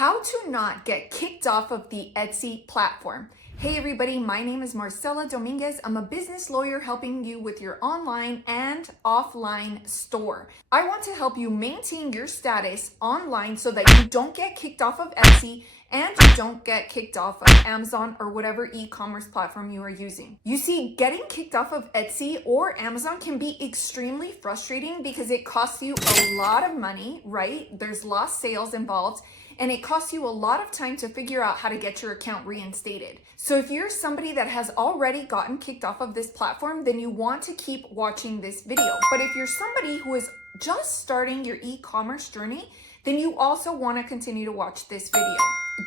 How to not get kicked off of the Etsy platform. Hey everybody, my name is Marcella Dominguez. I'm a business lawyer helping you with your online and offline store. I want to help you maintain your status online so that you don't get kicked off of Etsy and you don't get kicked off of Amazon or whatever e-commerce platform you are using. You see, getting kicked off of Etsy or Amazon can be extremely frustrating because it costs you a lot of money, right? There's lost sales involved. And it costs you a lot of time to figure out how to get your account reinstated. So if you're somebody that has already gotten kicked off of this platform, then you want to keep watching this video. But if you're somebody who is just starting your e-commerce journey, then you also want to continue to watch this video.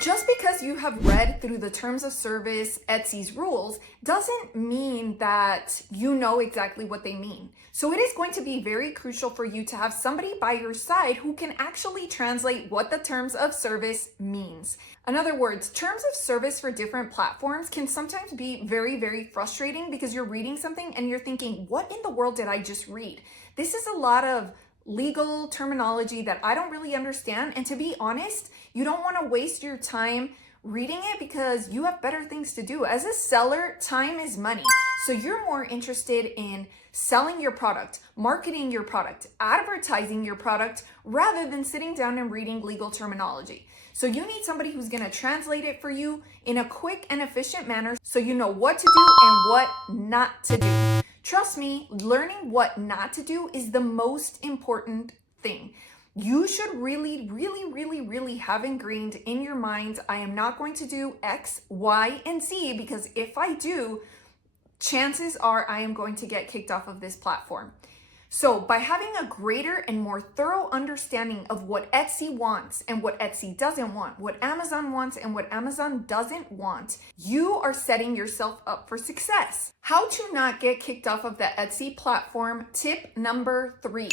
Just because you have read through the terms of service, Etsy's rules, doesn't mean that you know exactly what they mean. So it is going to be very crucial for you to have somebody by your side who can actually translate what the terms of service means. In other words, terms of service for different platforms can sometimes be very, very frustrating because you're reading something and you're thinking, what in the world did I just read? This is a lot of legal terminology that I don't really understand. And to be honest, you don't want to waste your time reading it because you have better things to do. As a seller, time is money. So you're more interested in selling your product, marketing your product, advertising your product, rather than sitting down and reading legal terminology. So you need somebody who's going to translate it for you in a quick and efficient manner so you know what to do and what not to do. Trust me, learning what not to do is the most important thing. You should really have ingrained in your mind, I am not going to do X, Y, and Z because if I do, chances are I am going to get kicked off of this platform. So by having a greater and more thorough understanding of what Etsy wants and what Etsy doesn't want, what Amazon wants and what Amazon doesn't want, you are setting yourself up for success. How to not get kicked off of the Etsy platform, tip number 3.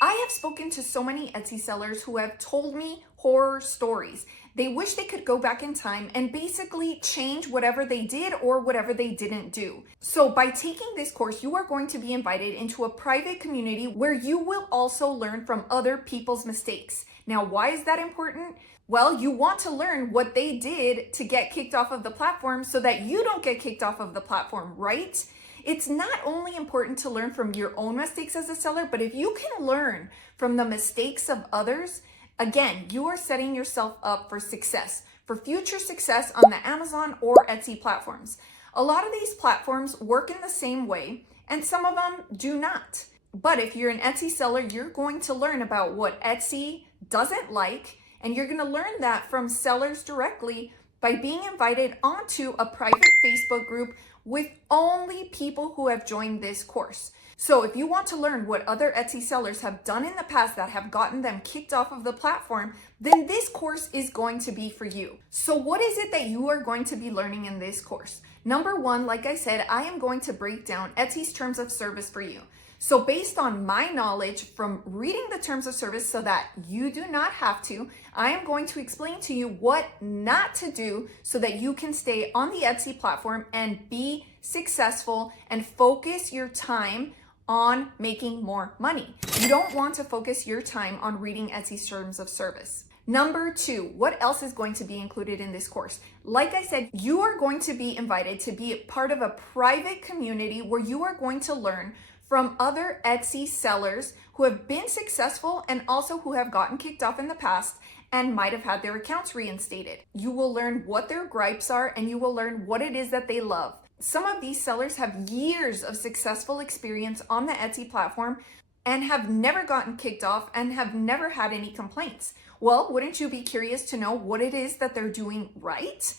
I have spoken to so many Etsy sellers who have told me horror stories. They wish they could go back in time and basically change whatever they did or whatever they didn't do. So by taking this course, you are going to be invited into a private community where you will also learn from other people's mistakes. Now, why is that important? Well, you want to learn what they did to get kicked off of the platform so that you don't get kicked off of the platform, right? It's not only important to learn from your own mistakes as a seller, but if you can learn from the mistakes of others, again, you are setting yourself up for success, for future success on the Amazon or Etsy platforms. A lot of these platforms work in the same way, and some of them do not. But if you're an Etsy seller, you're going to learn about what Etsy doesn't like, and you're going to learn that from sellers directly by being invited onto a private Facebook group with only people who have joined this course. So if you want to learn what other Etsy sellers have done in the past that have gotten them kicked off of the platform, then this course is going to be for you. So what is it that you are going to be learning in this course? Number 1, like I said, I am going to break down Etsy's terms of service for you. So based on my knowledge from reading the terms of service so that you do not have to, I am going to explain to you what not to do so that you can stay on the Etsy platform and be successful and focus your time on making more money. You don't want to focus your time on reading Etsy's terms of service. Number 2, what else is going to be included in this course? Like I said, you are going to be invited to be part of a private community where you are going to learn from other Etsy sellers who have been successful and also who have gotten kicked off in the past and might have had their accounts reinstated. You will learn what their gripes are and you will learn what it is that they love. Some of these sellers have years of successful experience on the Etsy platform and have never gotten kicked off and have never had any complaints. Well, wouldn't you be curious to know what it is that they're doing right?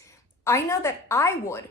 I know that I would.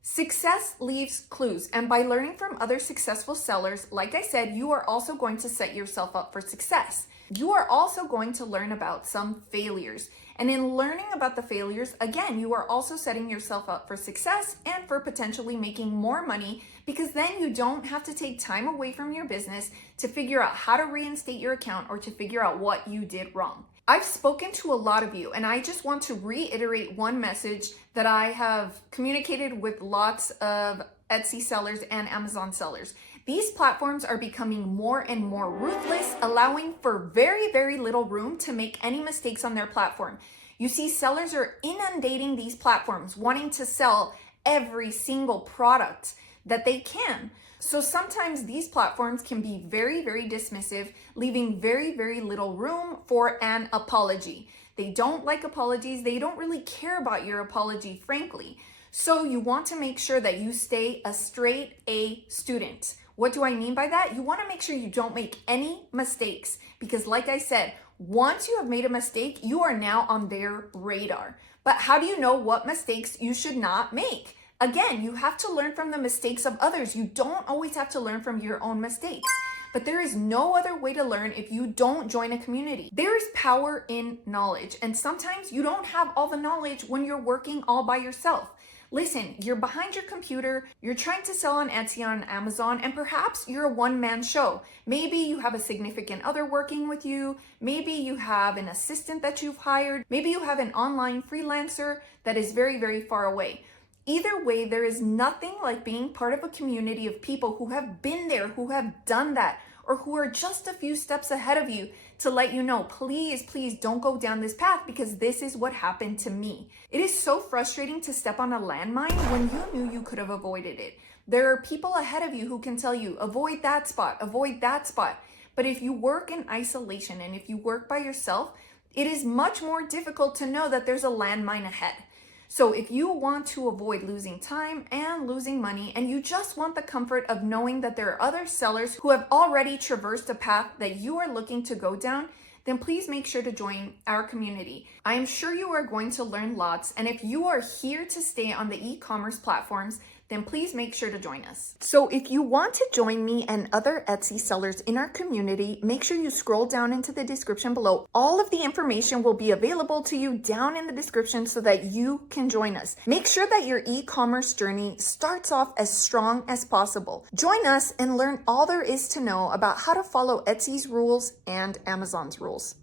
Success leaves clues, and by learning from other successful sellers, like I said, you are also going to set yourself up for success. You are also going to learn about some failures. And in learning about the failures, again, you are also setting yourself up for success and for potentially making more money because then you don't have to take time away from your business to figure out how to reinstate your account or to figure out what you did wrong. I've spoken to a lot of you, and I just want to reiterate one message that I have communicated with lots of Etsy sellers and Amazon sellers. These platforms are becoming more and more ruthless, allowing for very, very little room to make any mistakes on their platform. You see, sellers are inundating these platforms, wanting to sell every single product that they can. So sometimes these platforms can be very, very dismissive, leaving very, very little room for an apology. They don't like apologies. They don't really care about your apology, frankly. So you want to make sure that you stay a straight A student. What do I mean by that? You want to make sure you don't make any mistakes, because like I said, once you have made a mistake, you are now on their radar. But how do you know what mistakes you should not make? Again, you have to learn from the mistakes of others. You don't always have to learn from your own mistakes. But there is no other way to learn if you don't join a community. There is power in knowledge, and sometimes you don't have all the knowledge when you're working all by yourself. Listen, you're behind your computer, you're trying to sell on Etsy, on Amazon, and perhaps you're a one-man show. Maybe you have a significant other working with you. Maybe you have an assistant that you've hired. Maybe you have an online freelancer that is very, very far away. Either way, there is nothing like being part of a community of people who have been there, who have done that, or who are just a few steps ahead of you to let you know, please, please don't go down this path, because this is what happened to me. It is so frustrating to step on a landmine when you knew you could have avoided it. There are people ahead of you who can tell you, avoid that spot, avoid that spot. But if you work in isolation and if you work by yourself, it is much more difficult to know that there's a landmine ahead. So if you want to avoid losing time and losing money, and you just want the comfort of knowing that there are other sellers who have already traversed a path that you are looking to go down, then please make sure to join our community. I am sure you are going to learn lots, and if you are here to stay on the e-commerce platforms, then please make sure to join us. So if you want to join me and other Etsy sellers in our community, make sure you scroll down into the description below. All of the information will be available to you down in the description so that you can join us. Make sure that your e-commerce journey starts off as strong as possible. Join us and learn all there is to know about how to follow Etsy's rules and Amazon's rules.